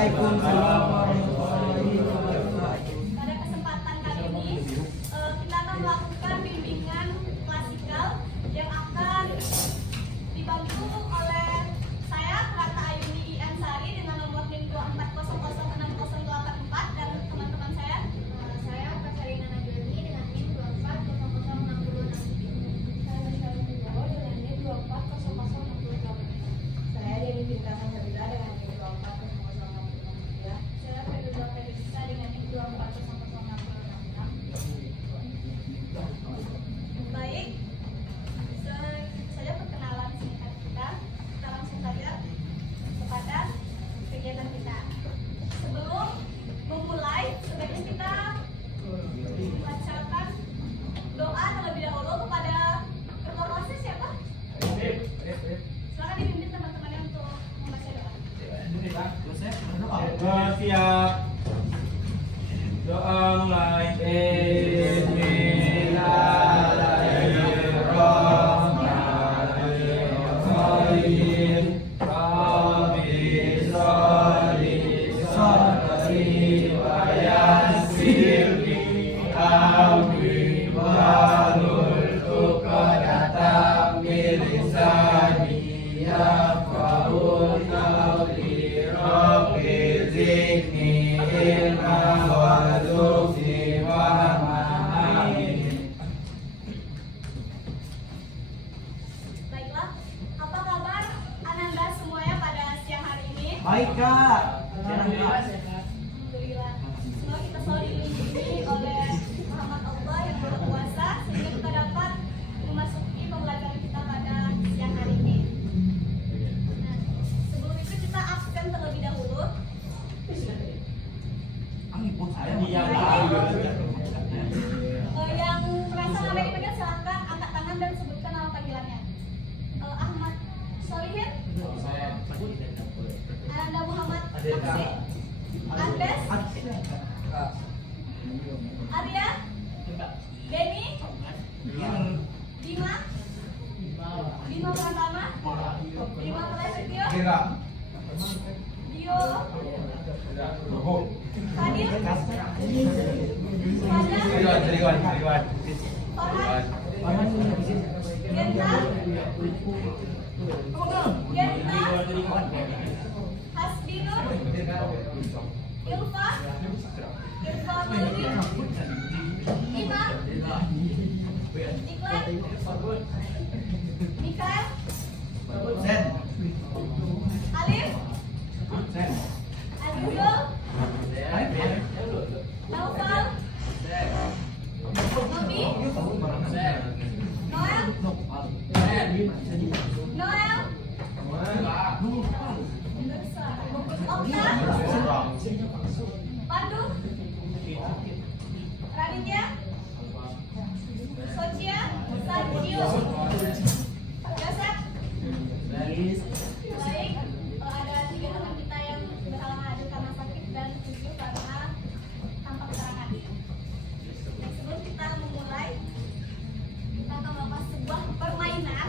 Waalaikumsalam warahmatullahi wabarakatuh. Pada kesempatan kali ini kita akan melakukan bimbingan klasikal yang akan dibantu oleh saya Rata Ayuni Ansari dengan nomor NIM 240060084 dan teman-teman saya Katarina Najwani dengan NIM 2400606. Saya Misalnya Jawa dengan NIM 2400668. Saya Dewi Bintang Sabila dengan NIM 2400663. saya Federa Fedrisa dengan NIM 2400666. Baik, saja perkenalan singkat kita langsung saja kepada kegiatan kita. Sebelum memulai, sebaiknya kita membacakan doa terlebih dahulu kepada ketua kelasnya siapa? Silakan dipimpin teman-temannya untuk membaca doa. Siap. Doa mulai. Bismillahirrahmanirrahim. Rabbi sholli sadri wa yassirli amri wahlul 'uqdatam min lisani yafqahu qawli. Rabbi zidni ilma warzuqni fahma. Amin. Baiklah, apa kabar Ananda semuanya pada siang hari ini? Baik, Kak. Alhamdulillah. Semoga kita selalu dilindungi oleh rahmat Allah yang Maha Kuasa sehingga kita dapat memasuki pembelajaran kita pada siang hari ini. Nah, sebelum itu kita absen terlebih dahulu. Yang merasa namanya dipegang silahkan angkat tangan dan sebutkan nama panggilannya. Ahmad Solihin, Ananda Muhammad Aksi, Andes, Arya, Denny, Bima Pratama, Bima Prasetyo, Dio, Fadil, Farhan, Genta, Hasbinur, Ilfa Melody, Imam, Iqlan, Mikael, Alif, Azizul, Naufal, Nobi, Noel, Okta, Pandu, Raditya, Socia, Sarjio, Yosef. Baik, ada 3 teman kita yang berhalangan hadir karena sakit dan 7 karena tanpa keterangan. Nah, sebelum kita memulai, kita akan melakukan sebuah permainan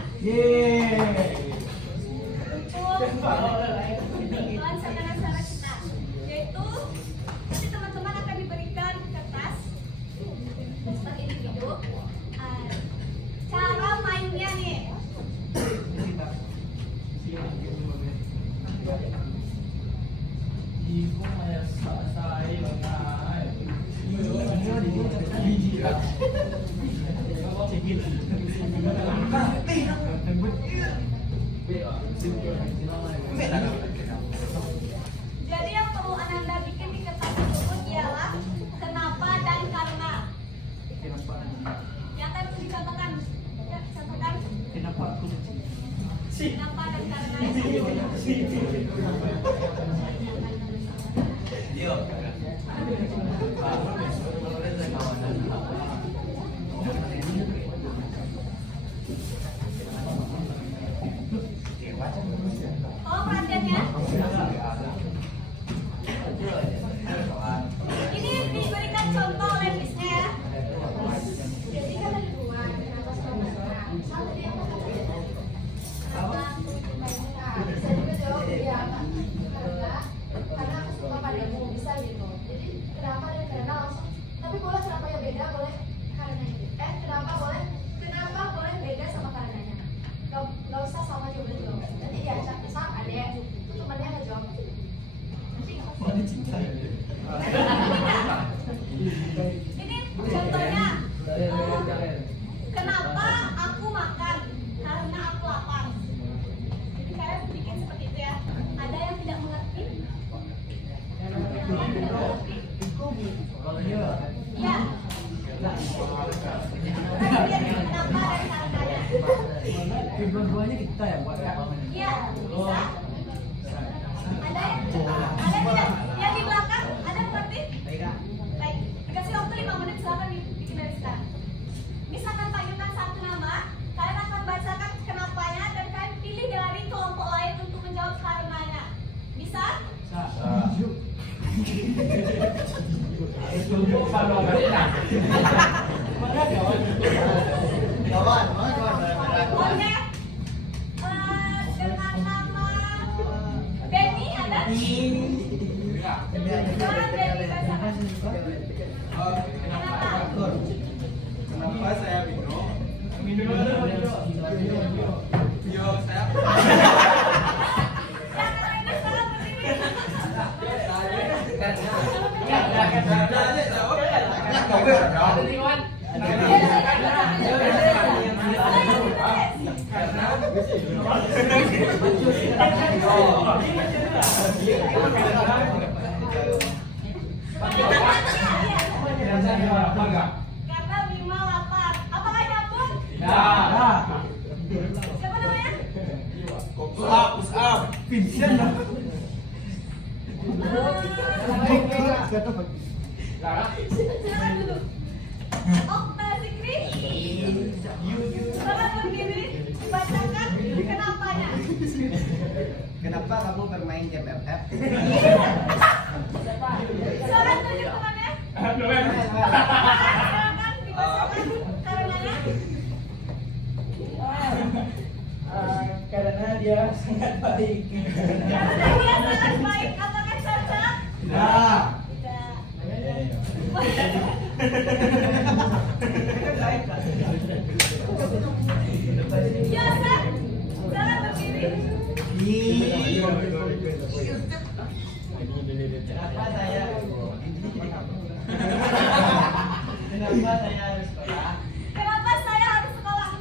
untuk melancarkan acara kita, yaitu nanti teman-teman akan diberikan kertas per individu. Cara mainnya nih, jadi yang perlu Ananda bikin di kertas tersebut ialah kenapa dan karena. Yang akan dicontohkan, ya, contohkan kenapa dan karena. Ini contohnya, kenapa aku makan? Karena aku lapar. Jadi kalian bikin seperti itu ya. Ada yang tidak mengerti? Ada yang tidak mengerti? Iya. Kenapa dan karenanya? Dua-duanya kita ya buat ya? Iya, bisa. Ada yang tidak? Yang di belakang ada mengerti? Baik, dikasih waktu 5 menit, silakan bikin dari sekarang. Misalkan Pak Yukan satu nama, kalian akan bacakan kenapanya dan kalian pilih dari kelompok lain untuk menjawab karenanya. Bisa? Oke. Dengan nama Benny ada? Sekarang Benny bacakan. Kenapa? Kenapa saya minum? Yo, saya Yang lainnya sekarang berdiri. Karena Bima lapar. Apakah nyambung? Siapa namanya? Vincent. Silakan dulu. Okta Zikri. Selamat berdiri. Bacakan kenapanya. Kenapa kamu bermain game FF? Silakan tunjuk temannya. Silakan dibacakan karenanya. Karena dia sangat baik. Karena dia sangat baik. Apakah cocok? Nah. Tidak. Biasa. Silakan berdiri. Kenapa saya harus sekolah? Kenapa saya harus sekolah?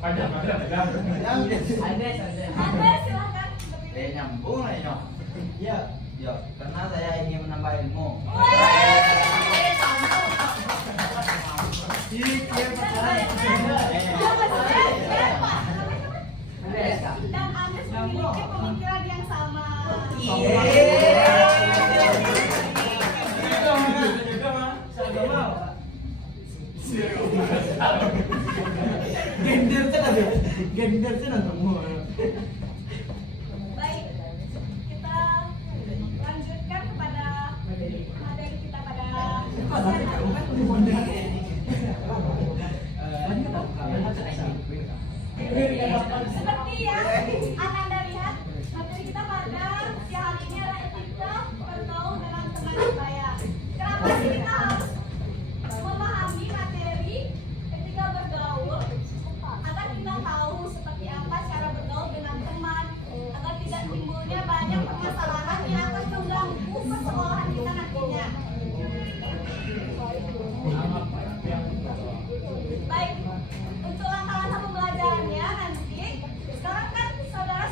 Anda silakan berdiri. Nyambung lah ya. Iya, ya, karena saya ingin menambah ilmu. Dan Anda memiliki pemikiran yang sama. Gender Baik, kita lanjutkan kepada materi kita pada siang hari. Seperti yang Ananda lihat, materi kita pada siang hari ini adalah etika bergaul dengan teman sebaya. Kenapa sih kita harus memahami materi etika bergaul agar kita tahu seperti apa cara bergaul dengan teman, agar tidak timbulnya banyak permasalahan yang akan mengganggu persekolahan kita nantinya. Baik, untuk langkah-langkah pembelajarannya nanti, sekarang kan saudara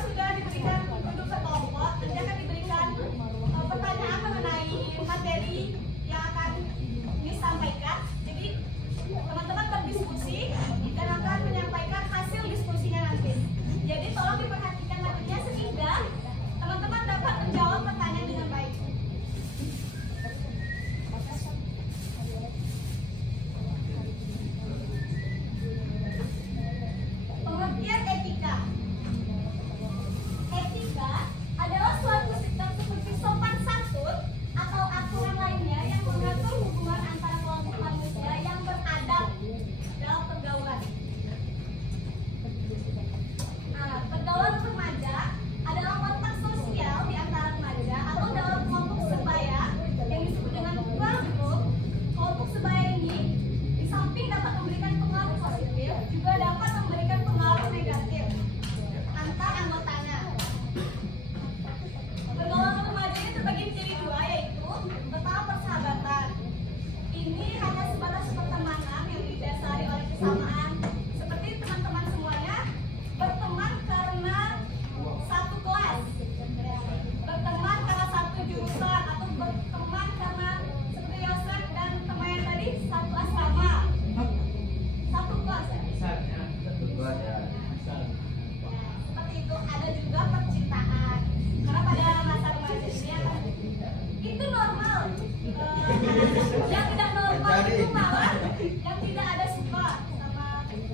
yang tidak normal itu malah yang tidak ada suka sama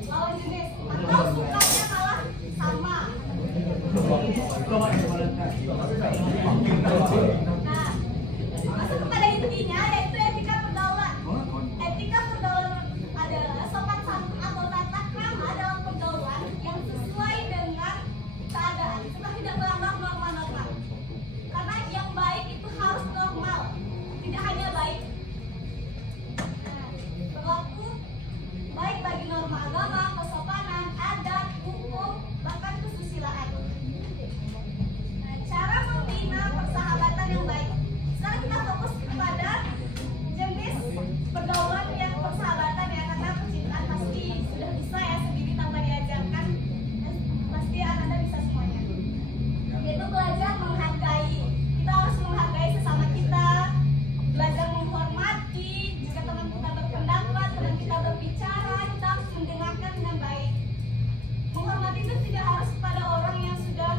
lawan jenis atau sukanya malah sama. Nah, masuk kepada intinya yaitu etika pergaulan. Etika pergaulan adalah sopan santun atau tata krama dalam pergaulan yang sesuai dengan keadaan, serta tidak melanggar norma-norma. Karena yang baik itu harus normal, tidak hanya baik. Nah, berlaku baik bagi norma agama, kesopanan, adat, hukum, bahkan kesusilaan. Nah, cara membina persahabatan yang baik. Sekarang kita fokus kepada jenis pergaulan yang persahabatan ya, karena percintaan pasti sudah bisa ya sendiri tanpa diajarkan, pasti anda bisa semuanya. Yaitu belajar menghargai. Kita harus menghargai sesama kita, belajar menghormati. Jika teman kita berpendapat, teman kita berbicara, kita harus mendengarkan dengan baik. Menghormati itu tidak harus pada orang yang sudah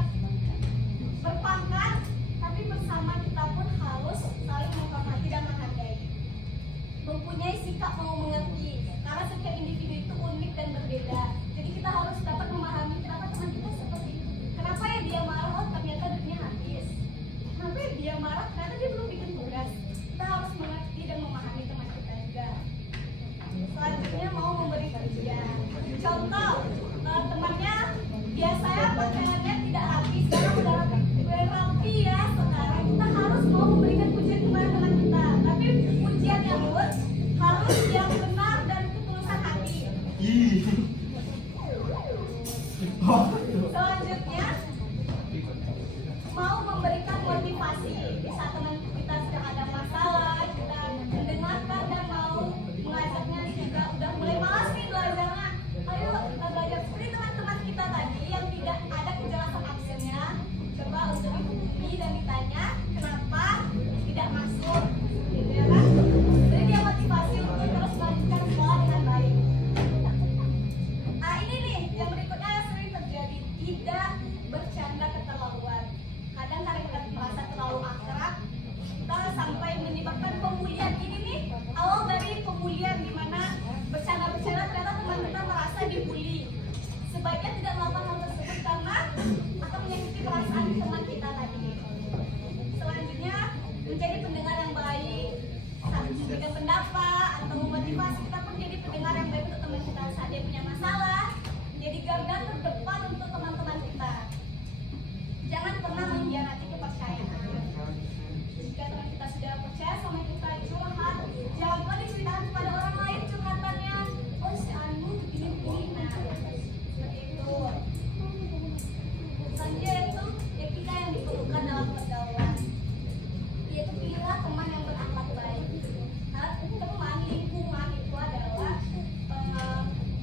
berpangkat, tapi bersama kita pun harus saling menghormati dan menghargai. Mempunyai sikap mau mengerti, karena setiap individu itu unik dan berbeda. Jadi kita harus dapat memahami kenapa teman kita seperti itu. Kenapa ya dia marah? Oh ternyata duitnya habis. Kenapa ya dia marah? Ternyata dia belum bikin tugas. Kita harus mengerti dan memahami teman kita juga. Selanjutnya mau memberi pujian. Contoh, temannya biasanya pakaiannya tidak rapi, sekarang udah rapi ya. Sekarang kita harus mau memberikan pujian kepada teman kita, tapi pujian yang good harus yang benar dan ketulusan hati. Selanjutnya mau memberikan motivasi. Bisa teman kita sedang ada masalah, kita mendengarkan dan mau mengajaknya juga udah mulai malas nih belajarnya. Ayo kita belajar seperti teman-teman kita tadi yang tidak ada kejelasan absennya. Coba untuk dihubungi dan ditanya kenapa tidak masuk, gitu ya kan? Jadi dia motivasi untuk terus melanjutkan sekolah dengan baik. Ini nih yang berikutnya yang sering terjadi, tidak bercanda keterlaluan. Kadang kita merasa terlalu akrab, kita sampai menyebabkan pembulian. Ini nih awal dari pembulian, di mana bercanda-bercanda ternyata teman kita merasa dibully. Sebaiknya tidak melakukan hal tersebut karena akan menyakiti perasaan teman kita tadi. Selanjutnya menjadi pendengar yang baik, saat memberikan pendapat atau memotivasi, kita pun jadi pendengar yang baik untuk teman kita saat dia punya masalah, menjadi garda terdepan untuk teman-teman kita. Jangan pernah mengkhianati kepercayaan. Jika teman kita sudah percaya sama kita, curhat, jangan pernah diceritakan kepada orang lain curhatannya. Oh si Anu begini-begini. Nah, seperti itu. Selanjutnya itu etika yang diperlukan dalam pergaulan. Yaitu pilihlah teman yang berakhlak baik. Teman, lingkungan itu adalah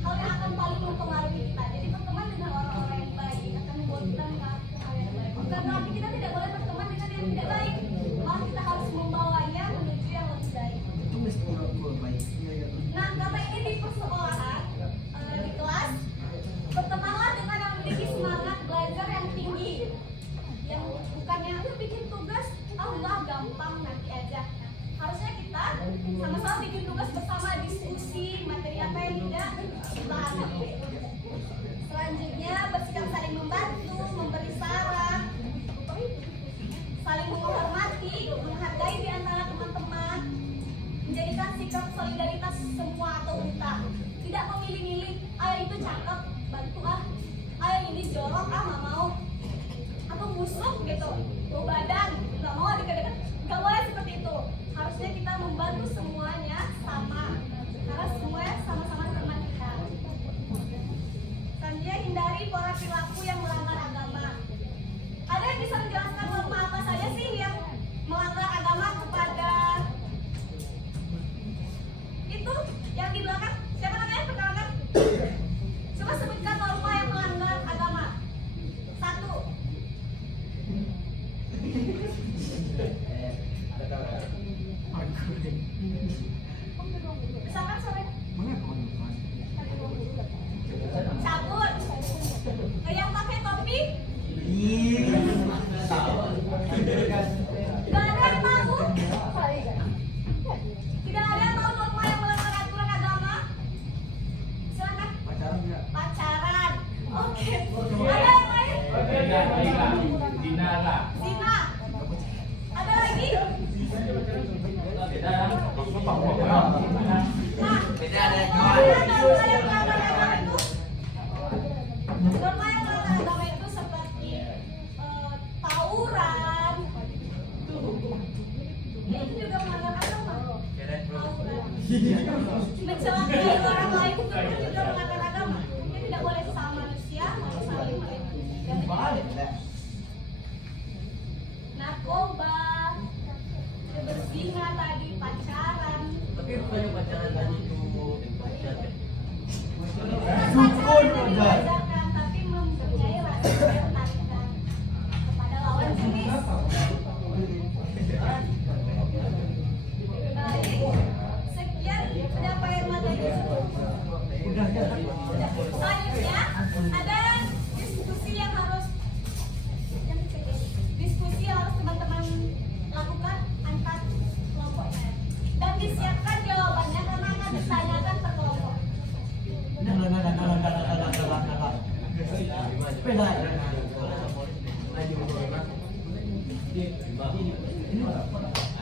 hal yang akan paling mempengaruhi kita. Jadi berteman dengan orang-orang yang baik akan membuat kita mengaku hal yang baik. Bukan berarti kita tidak boleh berteman dengan yang tidak baik. Malah kita harus membawanya menuju yang lebih baik. Itu mesti pura-pura baik. Nah, kata ini di persekolahan, di kelas, bertemanlah dengan yang memiliki semangat belajar yang tinggi. Yang bukannya, ayo bikin tugas, enggak, gampang, nanti aja. Nah, harusnya kita sama-sama bikin tugas bersama, diskusi, materi apa yang tidak dipahami. Selanjutnya, bersikap saling membantu, memberi saran, saling menghormati, menghargai di antara teman-teman, menjadikan sikap solidaritas semua atau unta. Tidak memilih-milih, ayah itu cakep, bantu ayah ini jorok, nggak mau. Atau busuk gitu, bau badan, nggak mau deket-deket. Nggak boleh seperti itu. Harusnya kita membantu semuanya sama, karena semuanya sama-sama teman kita. Selanjutnya, hindari pola perilaku yang melanggar agama. Ada yang bisa menjelaskan norma apa saja sih yang melanggar agama kepada itu yang di belakang? Siapa namanya? Perkenalkan. Coba sebutkan norma yang melanggar agama. 1. Misalkan suaranya cabut. Yang Norma yang melanggar agama itu seperti tawuran. Itu juga melanggar agama. Tawuran. Mencelakai orang lain itu pun juga melanggar agama. Dia tidak boleh sesama manusia, mau saling narkoba, berzina tadi, pacaran. Tapi bukannya pacaran tadi itu Pacaran tidak diwajarkan, tapi mempunyai rasa ketarikan kepada lawan jenis. Baik, sekian pendapat yang materi. Selanjutnya ada diskusi yang harus teman-teman lakukan antar kelompoknya dan disiapkan jawabannya karena akan ditanyakan per kelompok.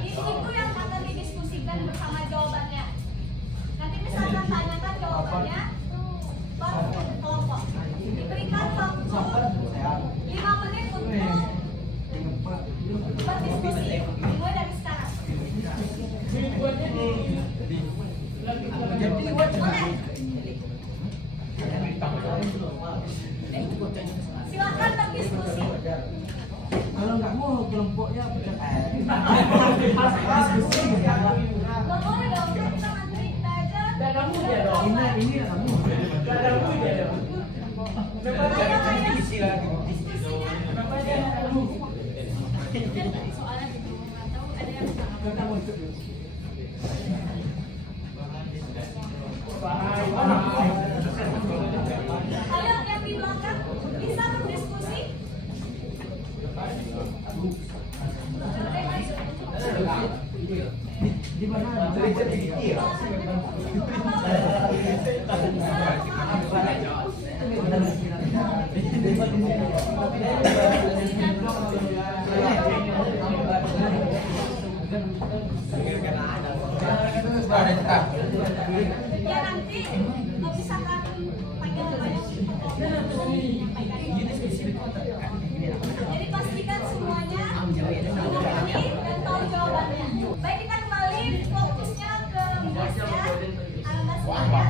Itu yang akan didiskusikan bersama jawabannya. Nanti misalkan tanyakan jawabannya per kelompok. Diberikan waktu 5 menit untuk berdiskusi mulai dari sekarang. Silakan berdiskusi. Kalau nggak mau kelompoknya pecah. Gak boleh dong, kita nanti kita aja. Ini kamu. Ayo, diskusinya. Soalnya gitu, nggak tahu ada yang salah. Ayo yang di belakang bisa berdiskusi. Di mana? Ya nanti misalkan panggil-panggil. Jadi pastikan semuanya mengerti dan tahu jawabannya. Baik, kita kembali fokusnya ke rumusnya. Anda semuanya.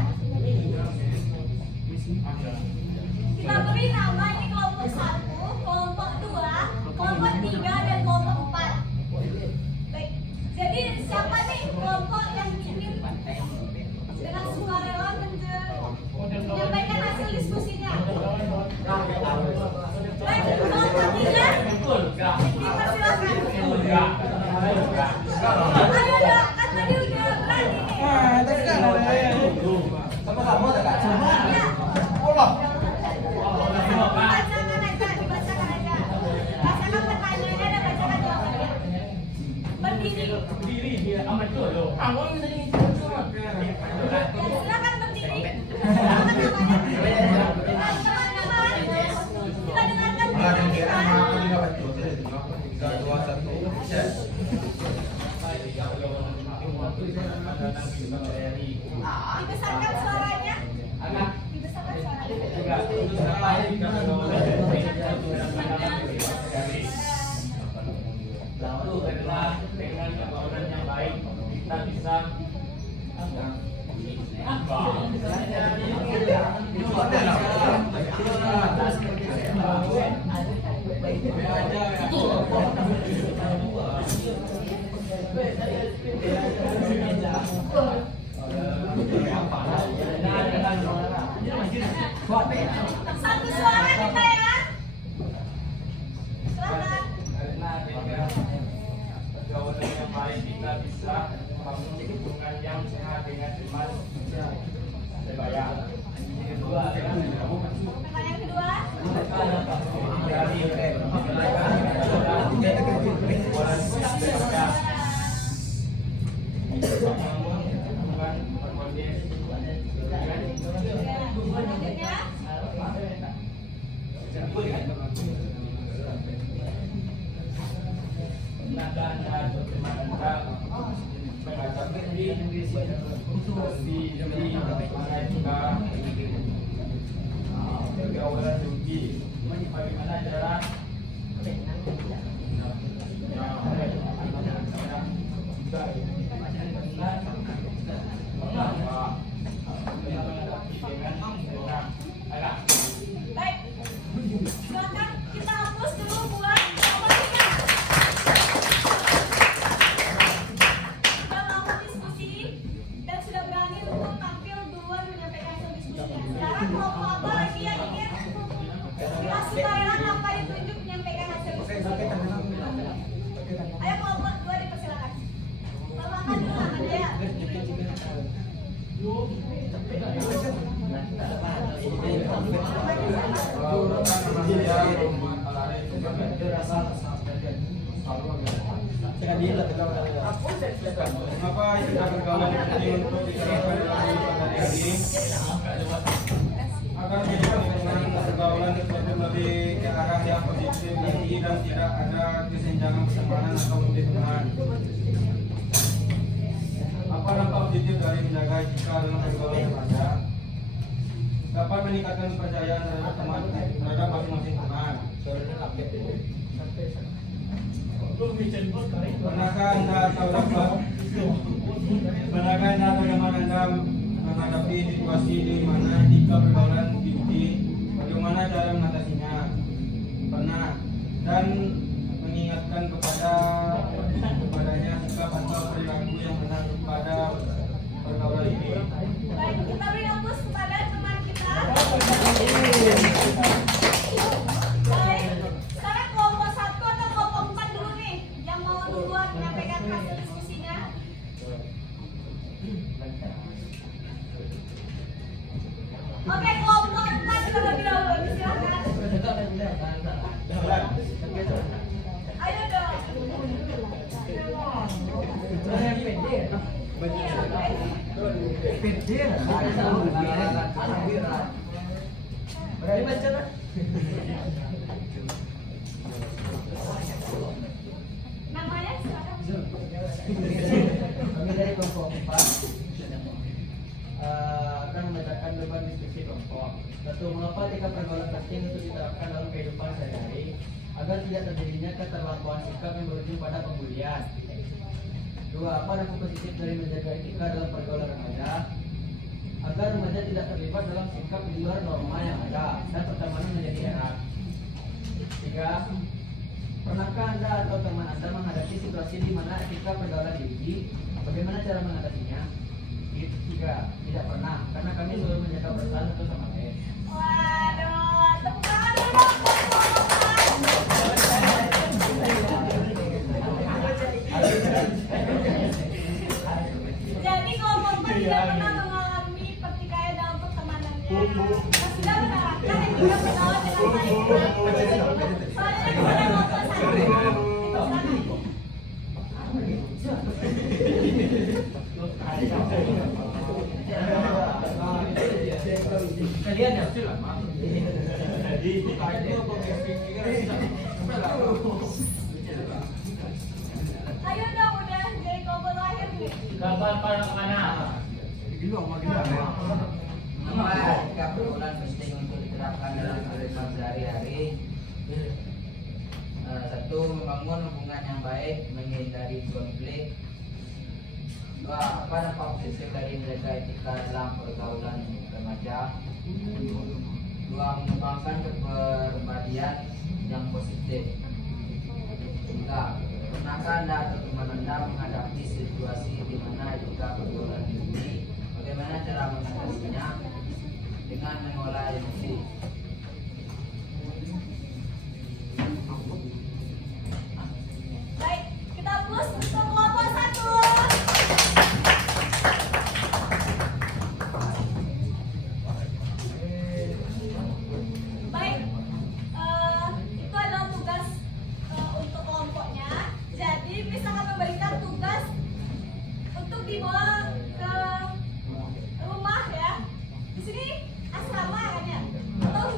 Kita beri nama ini kelompok 1, kelompok 2, kelompok 3, dan kelompok 4. Baik, jadi siapa nih kelompok yang ingin dengan sukarela menyampaikan hasil diskusinya? Baik, kelompok 3 dipersilakan. Ayo dong, kan tadi udah berani nih. sama kamu ada kan? Ya. Allah. Dibacakan aja. Bacakan pertanyaannya dan bacakan jawabannya. Berdiri. Ya, silakan berdiri. Silakan namanya. Teman-teman, kita dengarkan pertanyaan. Dibesarkan suaranya. Dibesarkan suaranya. Lalu adalah dengan kebangunan yang baik kita bisa Satu suara kita ya. Silakan. karena dengan kebangunan yang baik kita bisa membangun hubungan yang sehat dengan teman sebaya. Kedua adalah Pertanyaan kedua. Selanjutnya. Di bagaimana cara Baik, silakan kita hapus dulu buat obatnya. Sudah melakukan diskusi dan sudah berani untuk tampil duluan menyampaikan hasil diskusinya. Sekarang kelompok apa lagi yang ingin dikasih bayaran apa ditunjuk menyampaikan hasil diskusinya? Ayo kelompok 2 dipersilakan. Perlahan dulu Nadia. Mengapa kita bergaul ini untuk diterapkan dalam kehidupan hari-hari agar kita mengenal pergaulan tersebut lebih ke arah yang positif lagi dan tidak ada kesenjangan pertemanan atau permusuhan. Apa dampak positif dari menjaga etika dalam pergaulan remaja? Dapat meningkatkan kepercayaan terhadap teman terhadap masing-masing teman. Pernahkah Anda atau dapat Pernahkah Anda atau teman Anda menghadapi situasi di mana etika pergaulan diuji? Bagaimana cara mengatasinya? Pernah dan mengingatkan kepadanya sikap atau perilaku yang benar pada pergaulan ini. Baik, kita beri hapus kepada teman kita. Baik, sekarang kelompok 1 atau kelompok 4 dulu nih yang mau duluan menyampaikan hasil diskusinya. Oke, kelompok 4 terlebih dahulu, silakan. Ayo dong. Namanya silakan. Kami dari kelompok 4 akan membacakan beban diskusi kelompok. Satu, mengapa etika pergaulan penting untuk diterapkan dalam kehidupan sehari-hari agar tidak terjadinya keterlaluan sikap yang berujung pada pembulian. Dua, apa dampak positif dari menjaga etika dalam pergaulan remaja agar remaja tidak terlibat dalam sikap di luar norma yang ada dan pertemanan menjadi erat. Tiga, pernahkah Anda atau teman Anda menghadapi situasi di mana etika pergaulan diuji? Bagaimana cara mengatasinya? Tiga, tidak pernah, karena kami selalu menjaga perasaan satu sama lain. Waduh, tepuk tangan dulu Jadi kelompok 4 tidak pernah mengalami pertikaian dalam pertemanannya. Nah, sudah menerapkan etika pergaulan dengan baik. Soalnya kepada kelompok 1. Kalian ya? Ayo dong, udah jadi kelompok terakhir nih. Kapan para kemana? Mengapa etika pergaulan penting untuk diterapkan dalam kehidupan sehari-hari? Satu, membangun hubungan yang baik, menghindari konflik. Dua, apa dampak positif dari menjaga etika dalam pergaulan remaja? Dua, mengembangkan kepribadian yang positif. Tiga, pernahkah Anda atau teman Anda menghadapi situasi di mana etika pergaulan diuji? Bagaimana cara mengatasinya? Dengan mengolah emosi. Baik, kita plus untuk kelompok 1. Baik, itu adalah tugas untuk kelompoknya. Jadi bisa kami memberikan tugas untuk dibawa ke rumah ya. Di sini asrama kan ya? Atau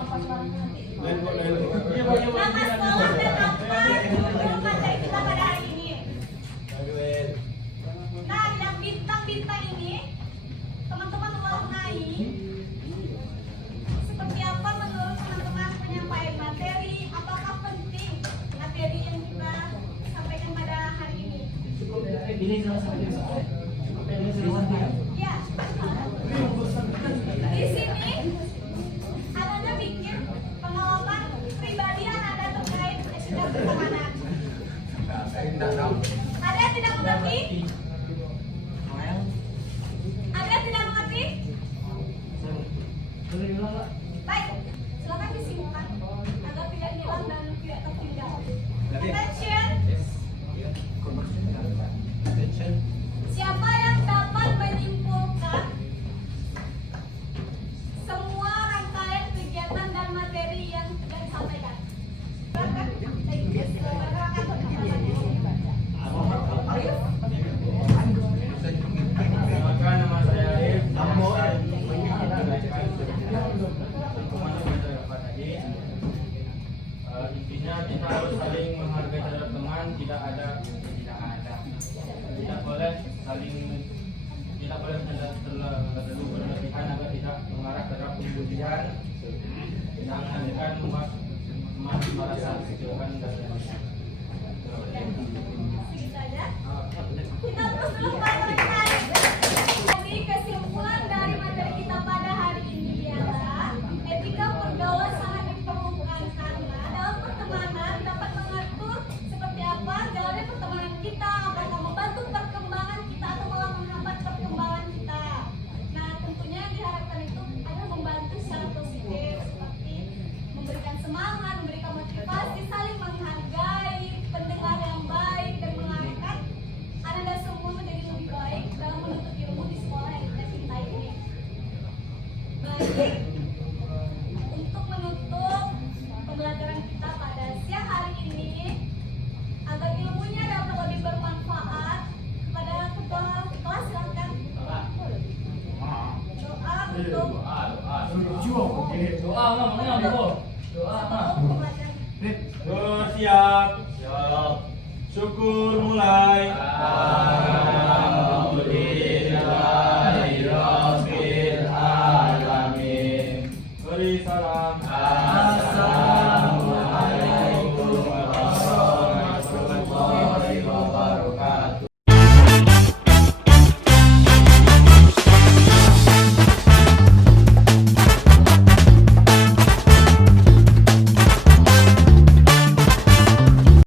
Nama sekolah dan apa judul materi kita pada hari ini? Nah, yang bintang-bintang ini teman-teman mewarnai seperti apa menurut teman-teman penyampaian materi, apakah penting materi yang kita sampaikan pada hari ini? Ini salah satu. Ini salah satu. Ya. Di sini Anda bikin pengalaman pribadi Anda terkait etika pertemanan. Ada yang tidak mengerti? Ada yang tidak mengerti? Boleh diulang, Pak? Baik, silakan disimpulkan agar tidak hilang dan tidak tertinggal. Attention. Siapa yang dapat menyimpulkan semua rangkaian kegiatan dan materi yang sudah disampaikan? Perkenalkan, nama saya Arif. Intinya kita harus saling menghargai terhadap teman, tidak boleh terlalu berlebihan agar tidak mengarah terhadap pembulian, tidak menghadirkan teman merasa kecewa dan sebagainya. Kita terus dulu Pak. Jadi kesimpulan dari materi kita pada hari ini ialah etika pergaulan sangat diperlukan karena dalam pertemanan dapat mengatur seperti apa jalannya pertemanan kita, apakah membantu perkembangan kita atau malah menghambat perkembangan kita. Nah, tentunya yang diharapkan itu adalah membantu secara positif seperti memberikan semangat, memberikan motivasi, saling menghargai, pendengar yang baik dan mengarahkan Anda semua menjadi lebih baik dalam menuntut ilmu di sekolah yang kita cintai ini. Baik, untuk menutup pembelajaran kita pada siang hari ini, agar ilmunya dapat lebih bermanfaat, pada ketua kelas silakan doa untuk pembelajaran. Siap. Syukur mulai. Alhamdulillahirabbil alamin. Beri salam.